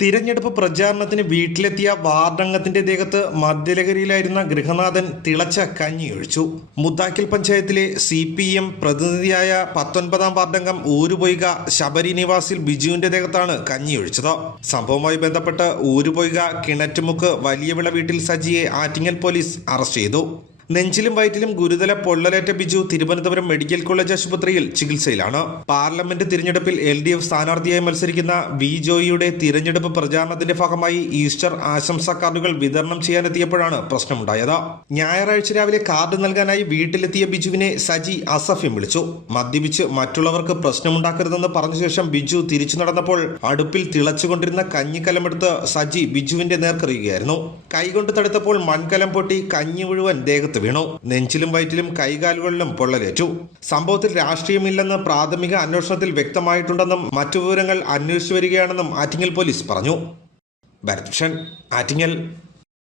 തിരഞ്ഞെടുപ്പ് പ്രചാരണത്തിന് വീട്ടിലെത്തിയ വാർഡംഗത്തിന്റെ ദേഹത്ത് മദ്യലഹരിയിലായിരുന്ന ഗൃഹനാഥൻ തിളച്ച കഞ്ഞിയൊഴിച്ചു. മുത്താക്കൽ പഞ്ചായത്തിലെ CPM പ്രതിനിധിയായ 19-ാം വാർഡംഗം ഊരുപൊയ്ക ശബരി നിവാസിൽ ബിജുവിന്റെ ദേഹത്താണ് കഞ്ഞിയൊഴിച്ചത്. സംഭവവുമായി ബന്ധപ്പെട്ട് ഊരുപൊയ്ക കിണറ്റുമുക്ക് വലിയവിള വീട്ടിൽ സജിയെ ആറ്റിങ്ങൽ പോലീസ് അറസ്റ്റ് ചെയ്തു. നെഞ്ചിലും വയറ്റിലും ഗുരുതര പൊള്ളലേറ്റ ബിജു തിരുവനന്തപുരം മെഡിക്കൽ കോളേജ് ആശുപത്രിയിൽ ചികിത്സയിലാണ്. പാർലമെന്റ് തിരഞ്ഞെടുപ്പിൽ LDF സ്ഥാനാർത്ഥിയായി മത്സരിക്കുന്ന വി ജോയിയുടെ തിരഞ്ഞെടുപ്പ് പ്രചാരണത്തിന്റെ ഭാഗമായി ഈസ്റ്റർ ആശംസാ കാർഡുകൾ വിതരണം ചെയ്യാനെത്തിയപ്പോഴാണ് പ്രശ്നമുണ്ടായത്. ഞായറാഴ്ച രാവിലെ കാർഡ് നൽകാനായി വീട്ടിലെത്തിയ ബിജുവിനെ സജി അസഭ്യം വിളിച്ചു. മദ്യപിച്ച് മറ്റുള്ളവർക്ക് പ്രശ്നമുണ്ടാക്കരുതെന്ന് പറഞ്ഞ ശേഷം ബിജു തിരിച്ചു നടന്നപ്പോൾ അടുപ്പിൽ തിളച്ചുകൊണ്ടിരുന്ന കഞ്ഞിക്കലമെടുത്ത് സജി ബിജുവിന്റെ നേർക്കെറിയുകയായിരുന്നു. കൈകൊണ്ട് തടുത്തപ്പോൾ മൺകലം പൊട്ടി കഞ്ഞി മുഴുവൻ ദേഹത്ത് വീണു. നെഞ്ചിലും വയറ്റിലും കൈകാലുകളിലും പൊള്ളലേറ്റു. സംഭവത്തിൽ രാഷ്ട്രീയമില്ലെന്ന് പ്രാഥമിക അന്വേഷണത്തിൽ വ്യക്തമായിട്ടുണ്ടെന്നും മറ്റു വിവരങ്ങൾ അന്വേഷിച്ചു വരികയാണെന്നും ആറ്റിങ്ങൽ പോലീസ് പറഞ്ഞു. ഭരത് ഭൂഷൺ, ആറ്റിങ്ങൽ.